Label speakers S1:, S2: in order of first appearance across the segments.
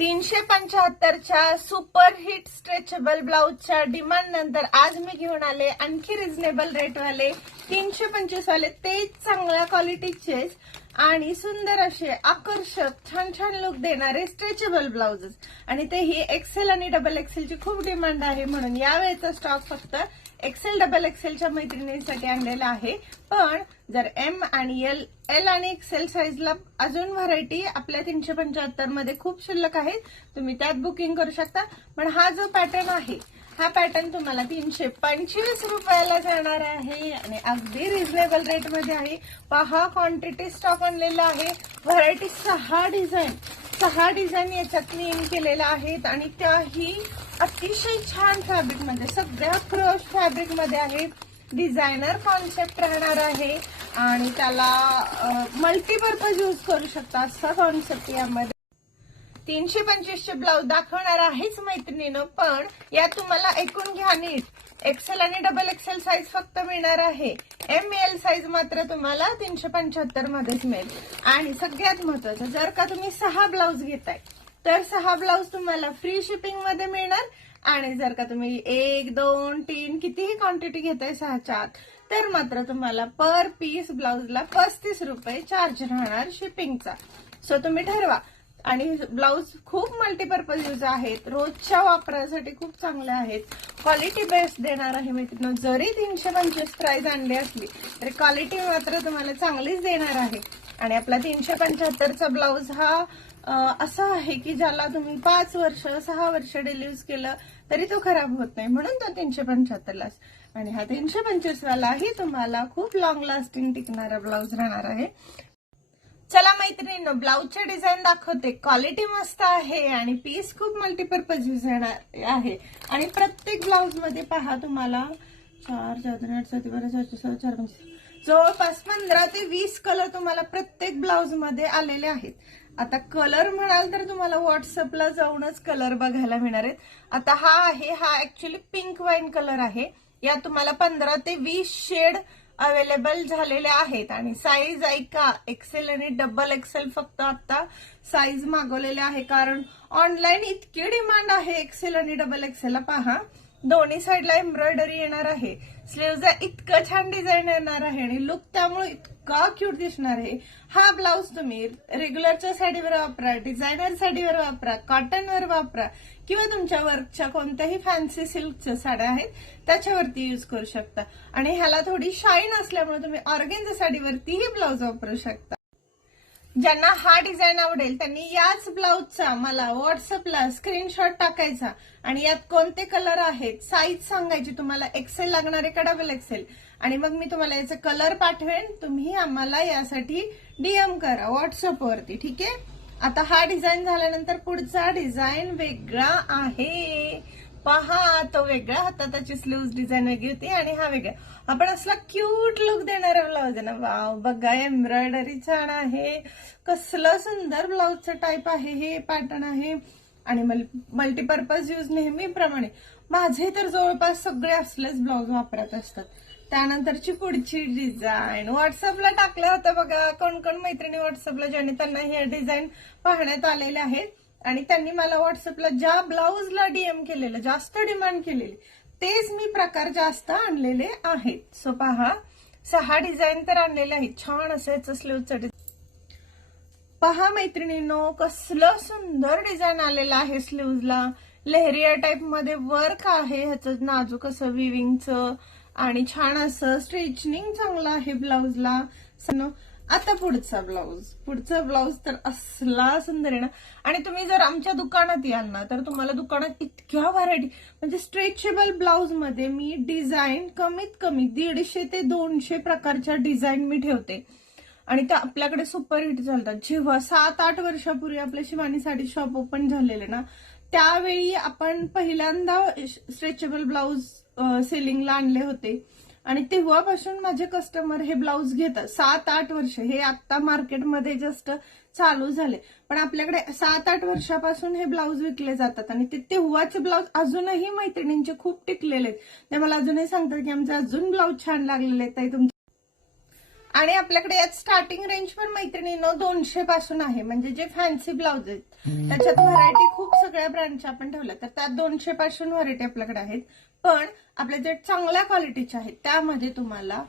S1: तीनशे पंच्याहत्तरच्या super hit stretchable ब्लाऊजच्या डिमांड नंतर आज मी घेऊन आले आणखी रिझनेबल रेटवाले तीनशे पंचवीस वाले. तेच चांगल्या क्वालिटीचे आणि सुंदर असे आकर्षक छान छान लुक देणारे स्ट्रेचेबल ब्लाउजेस आणि तेही एक्सेल आणि डबल एक्सेलची खूप डिमांड आहे म्हणून यावेळेचा स्टॉक फक्त एक्सेल डबल एक्सेलच्या मैत्रिणींसाठी आणलेला आहे. पण जर एम आणि एल एल आणि एक्सेल साईजला अजून व्हरायटी आपल्या तीनशे पंच्याहत्तरमध्ये खूप शिल्लक आहेत तुम्ही त्यात बुकिंग करू शकता. पण हा जो पॅटर्न आहे हा पॅटर्न तुम्हाला तीनशे पंचवीस रुपयाला जाणार आहे आणि अगदी रिझनेबल रेटमध्ये आहे. पहा क्वांटिटी स्टॉक आणलेला आहे. व्हरायटी सहा डिझाईन सहा डिझाईन याच्यात मी इन केलेल्या आहेत आणि त्याही अतिशय छान फॅब्रिकमध्ये सगळ्या क्रश फॅब्रिकमध्ये आहेत डिझायनर कॉन्सेप्ट राहणार आहे आणि त्याला मल्टीपर्पज यूज करू शकता असा कॉन्सेप्ट यामध्ये. तीनशे पंचवीसचे ब्लाऊज दाखवणार आहेच मैत्रिणीनं पण या तुम्हाला ऐकून घ्या नीट. एक्सेल आणि डबल एक्सेल साईज फक्त मिळणार आहे. एम एल साईज मात्र तुम्हाला तीनशे पंच्याहत्तर मध्येच मिळेल. आणि सगळ्यात महत्वाचं जर का तुम्ही सहा ब्लाऊज घेताय तर सहा ब्लाऊज तुम्हाला फ्री शिपिंगमध्ये मिळणार. आणि जर का तुम्ही एक दोन तीन कितीही क्वांटिटी घेताय सहाच्या आत तर मात्र तुम्हाला पर पीस ब्लाऊजला पस्तीस रुपये चार्ज राहणार शिपिंगचा सो तुम्ही ठरवा. आणि ब्लाऊज खूप मल्टीपर्पज यूज आहेत. रोजच्या वापरासाठी खूप चांगले आहेत. क्वालिटी बेस्ट देणार आहे मित्रांनो जरी तीनशे पंचवीस प्राइस आणली असली तरी क्वालिटी मात्र तुम्हाला चांगलीच देणार आहे. आणि आपला तीनशे पंच्याहत्तरचा ब्लाऊज हा असा आहे की ज्याला तुम्ही पाच वर्ष सहा वर्ष डेली यूज केलं तरी तो खराब होत नाही. म्हणून तो तीनशे पंच्याहत्तरलाच आणि हा तीनशे पंचवीस वालाही तुम्हाला खूप लॉंग लास्टिंग टिकणारा ब्लाऊज राहणार आहे. चला मैत्रिणीनं ब्लाऊजचे डिझाईन दाखवते. क्वालिटी मस्त आहे आणि पीस खूप मल्टीपर्पज यूज आहे. आणि प्रत्येक ब्लाऊजमध्ये पहा तुम्हाला चार चौदा आठ सात बारा चारशे सहा चार पंच जवळपास पंधरा ते वीस कलर तुम्हाला प्रत्येक ब्लाऊजमध्ये आलेले आहेत. आता कलर म्हणाल तर तुम्हाला व्हॉट्सअपला जाऊनच कलर बघायला मिळणार आहेत. आता हा आहे हा ऍक्च्युली पिंक वाईन कलर आहे. या तुम्हाला पंधरा ते वीस शेड अवेलेबल झालेले आहेत. आणि साईज ऐका एक्सेल आणि डबल एक्सेल फक्त आता साईज मागवलेले आहे. कारण ऑनलाईन इतकी डिमांड आहे एक्सेल आणि डबल एक्सेलला पहा. दोन्ही साईडला एम्ब्रॉयडरी येणार आहे. स्लीवचा इतकं छान डिझाईन येणार आहे आणि लुक त्यामुळे इतका क्यूट दिसणार आहे. हा ब्लाऊज तुम्ही रेग्युलरच्या साडीवर वापरा डिझायनर साडीवर वापरा कॉटनवर वापरा किंवा तुमच्या वर्कच्या कोणत्याही फॅन्सी सिल्कच्या साड्या आहेत त्याच्यावरती यूज करू शकता. आणि ह्याला थोडी शाईन असल्यामुळे तुम्ही ऑर्गेनच्या साडीवरतीही ब्लाऊज वापरू शकता. ज्यांना हा डिझाईन आवडेल त्यांनी याच ब्लाऊजचा मला व्हॉट्सअपला स्क्रीनशॉट टाकायचा. आणि यात कोणते कलर आहेत साईज सांगायची. तुम्हाला एक्सेल लागणारे का डबल एक्सेल आणि मग मी तुम्हाला याचे कलर पाठवेन. तुम्ही आम्हाला यासाठी डीएम करा व्हॉट्सअपवरती ठीक आहे? आता हा डिझाईन झाल्यानंतर पुढचा डिझाईन वेगळा आहे. पहा तो वेगळा होता त्याची स्लीव्ह डिझाईन वेगळी होती आणि हा वेगळा. आपण असला क्यूट लुक देणारा ब्लाऊज आहे ना? वाव बघा एम्ब्रॉयडरी छान आहे. कसलं सुंदर ब्लाऊजचं टाईप आहे हे पॅटर्न आहे. आणि मल्टीपर्पज यूज नेहमीप्रमाणे. माझे तर जवळपास सगळे असलेच ब्लाऊज वापरत असतात. त्यानंतरची पुढची डिझाईन व्हॉट्सअपला टाकलं होतं बघा कोण कोण मैत्रिणी व्हॉट्सअपला ज्याने त्यांना हे डिझाईन पाहण्यात आलेले आहेत आणि त्यांनी मला व्हॉट्सअपला ज्या ब्लाऊजला डीएम केलेलं जास्त डिमांड केलेली तेच मी प्रकार जास्त आणलेले आहेत. सो पहा सहा डिझाईन तर आणलेले आहेत. छान असायचं स्लीवचं पहा मैत्रिणींनो कसलं सुंदर डिझाईन आलेलं आहे स्लीवला लेहरिया टाइपमध्ये वर्क आहे. ह्याचं नाजूक असं विविंगचं आणि छान असं स्ट्रेचनिंग चांगलं आहे ब्लाऊजला. आता पुढचा ब्लाऊज. पुढचा ब्लाऊज तर असला सुंदर आहे ना. आणि तुम्ही जर आमच्या दुकानात याल ना तर तुम्हाला दुकानात इतक्या व्हरायटी म्हणजे स्ट्रेचेबल ब्लाऊजमध्ये मी डिझाईन कमीत कमी दीडशे ते दोनशे प्रकारच्या डिझाईन मी ठेवते. आणि त्या आपल्याकडे सुपर हिट चालतात. जेव्हा सात आठ वर्षापूर्वी आपल्या शिवानी साडी शॉप ओपन झालेले ना त्यावेळी आपण पहिल्यांदा स्ट्रेचेबल ब्लाऊज सेलिंगला आणले होते. आणि तेव्हापासून माझे कस्टमर हे ब्लाऊज घेतात. सात आठ वर्ष. हे आता मार्केटमध्ये जस्ट चालू झाले. पण आपल्याकडे सात आठ वर्षापासून हे ब्लाऊज विकले जातात. आणि ते तेव्हाचे ब्लाऊज अजूनही मैत्रिणींचे खूप टिकलेले आहेत. ते मला अजूनही सांगतात की आमचे अजून ब्लाऊज छान लागलेले आहेत तुमचे आणि आपल्याकडे यात स्टार्टिंग रेंज पण मैत्रिणीनं दोनशे पासून आहे. म्हणजे जे फॅन्सी ब्लाउज आहेत त्याच्यात व्हरायटी खूप सगळ्या ब्रँडच्या आपण ठेवल्या तर त्यात दोनशे पासून व्हरायटी आपल्याकडे आहेत. पण आपल्या जे चांगल्या क्वालिटीच्या आहेत त्यामध्ये तुम्हाला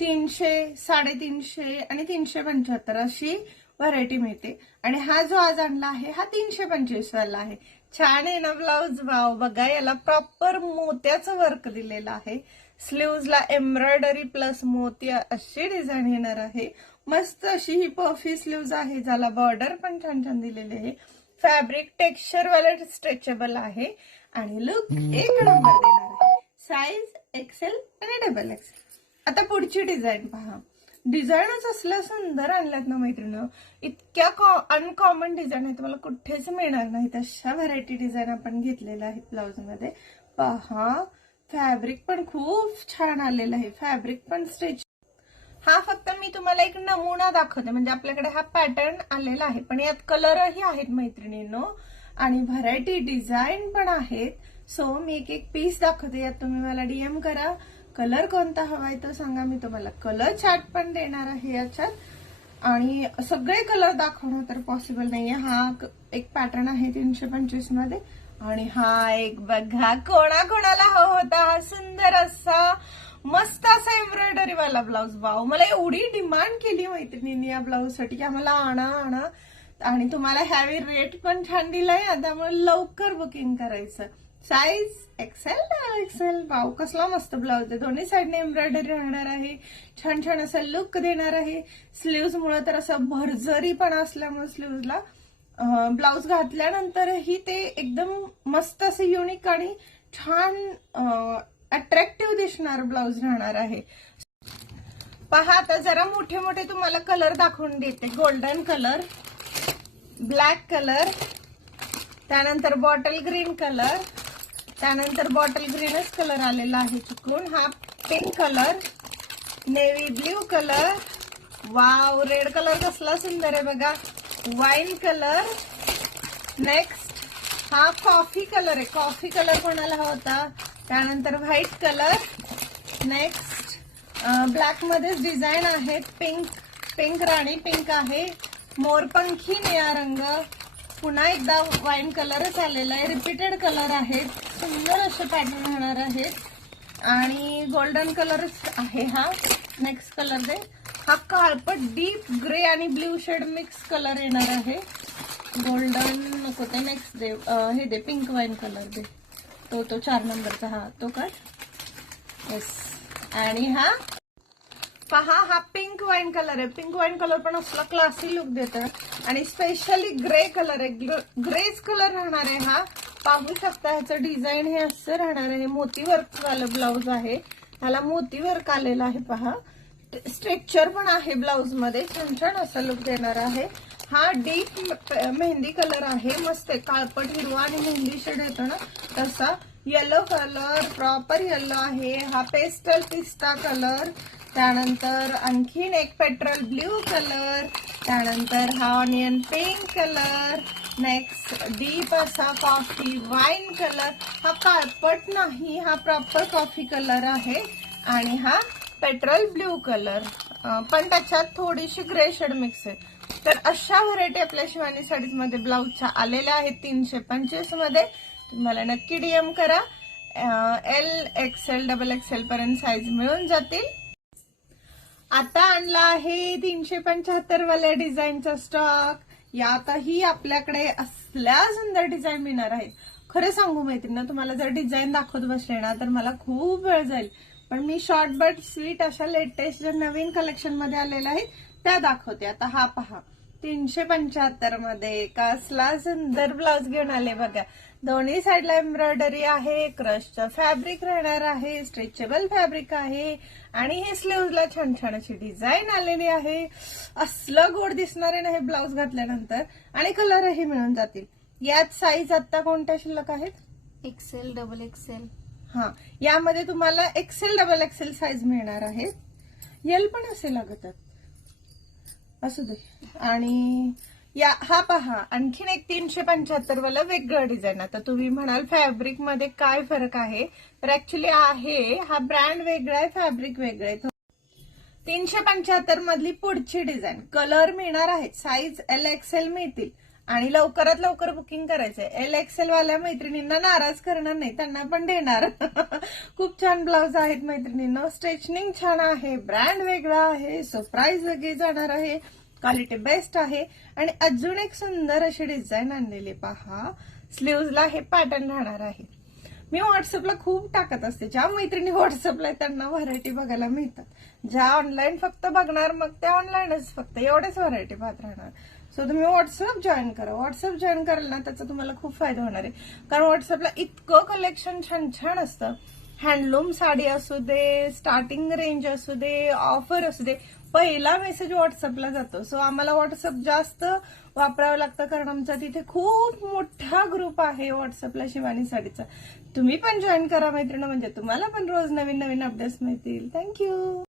S1: तीनशे साडेतीनशे आणि तीनशे पंच्याहत्तर अशी व्हरायटी मिळते. आणि हा जो आज आणला आहे हा तीनशे पंचवीस वाला आहे. छान आहे ना ब्लाऊज वाव बघा याला प्रॉपर मोत्याचं वर्क दिलेलं आहे. स्लीव्हजला एम्ब्रॉयडरी प्लस मोती अशी डिझाईन येणार आहे. मस्त अशी ही पफी स्लीव्ज आहे ज्याला बॉर्डर पण छान छान दिलेली आहे. फॅब्रिक टेक्स्चर वाला स्ट्रेचेबल आहे. आणि लुक एक नंबर देणार आहे. साईज एक्सेल आणि डबल एक्सेल आता पुढची डिझाईन पहा. डिझाईनच असल्या सुंदर आणल्यात ना मैत्रिणी. इतक्या अनकॉमन डिझाईन आहे तुम्हाला कुठेच मिळणार नाहीत. अशा व्हरायटी डिझाईन आपण घेतलेल्या आहेत ब्लाउजमध्ये. पहा फॅब्रिक पण खूप छान आलेलं आहे. फॅब्रिक पण स्टिच हा फक्त मी तुम्हाला एक नमुना दाखवते. म्हणजे आपल्याकडे हा पॅटर्न आलेला आहे. पण यात कलरही आहेत मैत्रिणींनो. आणि व्हरायटी डिझाईन पण आहेत. सो मी एक एक पीस दाखवते. यात तुम्ही मला डीएम करा. कलर कोणता हवाय तो सांगा. मी तुम्हाला कलर चार्ट पण देणार आहे याच्यात. आणि सगळे कलर दाखवणं तर पॉसिबल नाहीये. हा क- एक पॅटर्न आहे तीनशे पंचवीसमध्ये. आणि हा एक बघा कोणा कोणाला हवा होता. हा सुंदर असा मस्त असा एम्ब्रॉयडरी वाला ब्लाऊज वाव मला एवढी डिमांड केली मैत्रिणींनी या ब्लाऊजसाठी. की आम्हाला आणा आणा. आणि तुम्हाला ह्यावेळी रेट पण छान दिलाय त्यामुळे लवकर बुकिंग करायचं. साईज एक्सेल एक्सेल वाव कसला मस्त ब्लाऊज आहे. दोन्ही साईडने एम्ब्रॉयडरी राहणार आहे. छान छान असं लुक देणार आहे. स्लीव्ज मुळे तर असं भरजरी पण असल्यामुळे स्लीव्जला ब्लाऊज घातल्यानंतरही ते एकदम मस्त असं युनिक आणि छान अट्रॅक्टिव्ह दिसणार ब्लाऊज राहणार आहे. पहा आता जरा मोठे मोठे तुम्हाला कलर दाखवून देते. गोल्डन कलर ब्लॅक कलर त्यानंतर बॉटल ग्रीन कलर त्यानंतर बॉटल ग्रीनच कलर आलेला आहे चुकून. हा pink colour navy blue colour. Wow red colour कसला सुंदर आहे बघा. Wine colour. नेक्स्ट हा कॉफी कलर आहे. कॉफी कलर कोणाला हवा होता? त्यानंतर व्हाईट कलर. नेक्स्ट ब्लॅकमध्येच डिझाईन आहेत. पिंक पिंक राणी पिंक आहे. मोरपंखी निळा रंग. पुन्हा एकदा वाईन कलरच आलेला आहे. रिपीटेड कलर आहेत. सुंदर असे पॅटर्न राहणार आहेत. आणि गोल्डन कलरच आहे हा. नेक्स्ट कलर दे. हा काळपट डीप ग्रे आणि ब्ल्यू शेड मिक्स कलर येणार आहे. गोल्डन नको ते नेक्स्ट दे. हे दे पिंक वाईन कलर दे. तो तो चार नंबरचा हा. तो काय येस आणि हा पहा हा पिंक वाईन कलर आहे. पिंक वाईन कलर पण असला क्लासी लुक देतं आणि स्पेशली ग्रे कलर आहे. ग्रेच कलर राहणार आहे हा. पाहू शकता ह्याचं डिझाईन हे असं राहणार आहे. मोती वर्क झालं ब्लाऊज आहे. ह्याला मोती वर्क आलेला आहे पहा. स्ट्रेक्चर पण आहे ब्लाऊजमध्ये. छान छान असा लुक देणार आहे. हा डीप मेहंदी कलर आहे. मस्त आहे. काळपट हिरवा आणि मेहंदी शेड येतो ना? तसा. येलो कलर प्रॉपर येलो आहे. हा पेस्टल पिस्ता कलर त्यानंतर आणखीन एक पेट्रोल ब्ल्यू कलर त्यानंतर हा onion pink colour next deep असा कॉफी वाईन कलर. हा काळपट नाही हा प्रॉपर कॉफी कलर आहे. आणि हा पेट्रोल ब्ल्यू कलर. पण त्याच्यात थोडीशी ग्रे शेड मिक्स आहे. तर अशा व्हरायटी आपल्या शिवानी साडीजमध्ये ब्लाऊजच्या आलेल्या आहेत तीनशे पंचवीसमध्ये. तुम्हाला नक्की डीएम करा. एल एक्सेल डबल एक्सेल पर्यंत साईज मिळून जातील. आता आणला आहे तीनशे पंच्याहत्तर वाल्या डिझाईनचा स्टॉक. यातही आपल्याकडे असल्या सुंदर डिझाईन मिळणार आहेत. खरं सांगू मैत्रिणी तुम्हाला जर डिझाईन दाखवत बसले ना तर मला खूप वेळ जाईल. पण मी शॉर्ट बट स्वीट अशा लेटेस्ट ज्या नवीन कलेक्शनमध्ये आलेल्या आहेत त्या दाखवते. आता हा पहा. तीनशे पंच्याहत्तरमध्ये कसला सुंदर ब्लाउज घेऊन आले बघा. दोन्ही साईडला एम्ब्रॉयडरी आहे क्रशचं फॅब्रिक राहणार आहे स्ट्रेचेबल फॅब्रिक आहे आणि हे स्लीव्हजला छान छान अशी डिझाईन आलेली आहे. असलं गोड दिसणार आहे ना हे ब्लाऊज घातल्यानंतर. आणि कलरही मिळून जातील. यात साईज आता कोणत्या शिल्लक आहेत?
S2: एक्सेल डबल एक्सेल
S1: हा यामध्ये तुम्हाला एक्सेल डबल एक्सेल साईज मिळणार आहे. यल पण असे लागतात. असू दे. आणि या हा पहा आणखीन एक तीनशे पंच्याहत्तर वाला वेगळं डिझाईन आता तुम्ही म्हणाल फॅब्रिकमध्ये काय फरक आहे तर ऍक्च्युली आहे हा ब्रँड वेगळा आहे फॅब्रिक वेगळं आहे. तीनशे पंच्याहत्तर मधली पुढची डिझाईन कलर मिळणार आहेत साईज एल एक्सेल मिळतील. आणि लवकरात लवकर बुकिंग करायचंय. एल एक्सेल वाल्या मैत्रिणींना नाराज करणार नाही त्यांना पण देणार. खूप छान ब्लाउज आहेत मैत्रिणींना. स्ट्रेचनिंग छान आहे ब्रँड वेगळा आहे सो प्राइस वेगळी जाणार आहे. क्वालिटी बेस्ट आहे. आणि अजून एक सुंदर अशी डिझाईन आणलेली पहा. स्लीव्हजला हे पॅटर्न राहणार आहे. मी व्हॉट्सअपला खूप टाकत असते. ज्या मैत्रिणी व्हॉट्सअपला त्यांना व्हरायटी बघायला मिळतात. ज्या ऑनलाईन फक्त बघणार मग त्या ऑनलाईनच फक्त एवढेच व्हरायटी पाहत राहणार. सो तुम्ही व्हॉट्सअप जॉईन करा. व्हॉट्सअप जॉईन कराल ना त्याचा तुम्हाला खूप फायदा होणार आहे. कारण व्हॉट्सअपला इतकं कलेक्शन छान छान असतं. हँडलूम साडी असू दे स्टार्टिंग रेंज असू दे ऑफर असू दे पहिला मेसेज व्हॉट्सअपला जातो. सो आम्हाला व्हॉट्सअप जास्त वापरावं लागतं कारण आमचा तिथे खूप मोठा ग्रुप आहे व्हॉट्सअपला शिवानी साडीचा. तुम्ही पण जॉईन करा मैत्रिणी म्हणजे तुम्हाला पण रोज नवीन नवीन अपडेट्स मिळतील. थँक्यू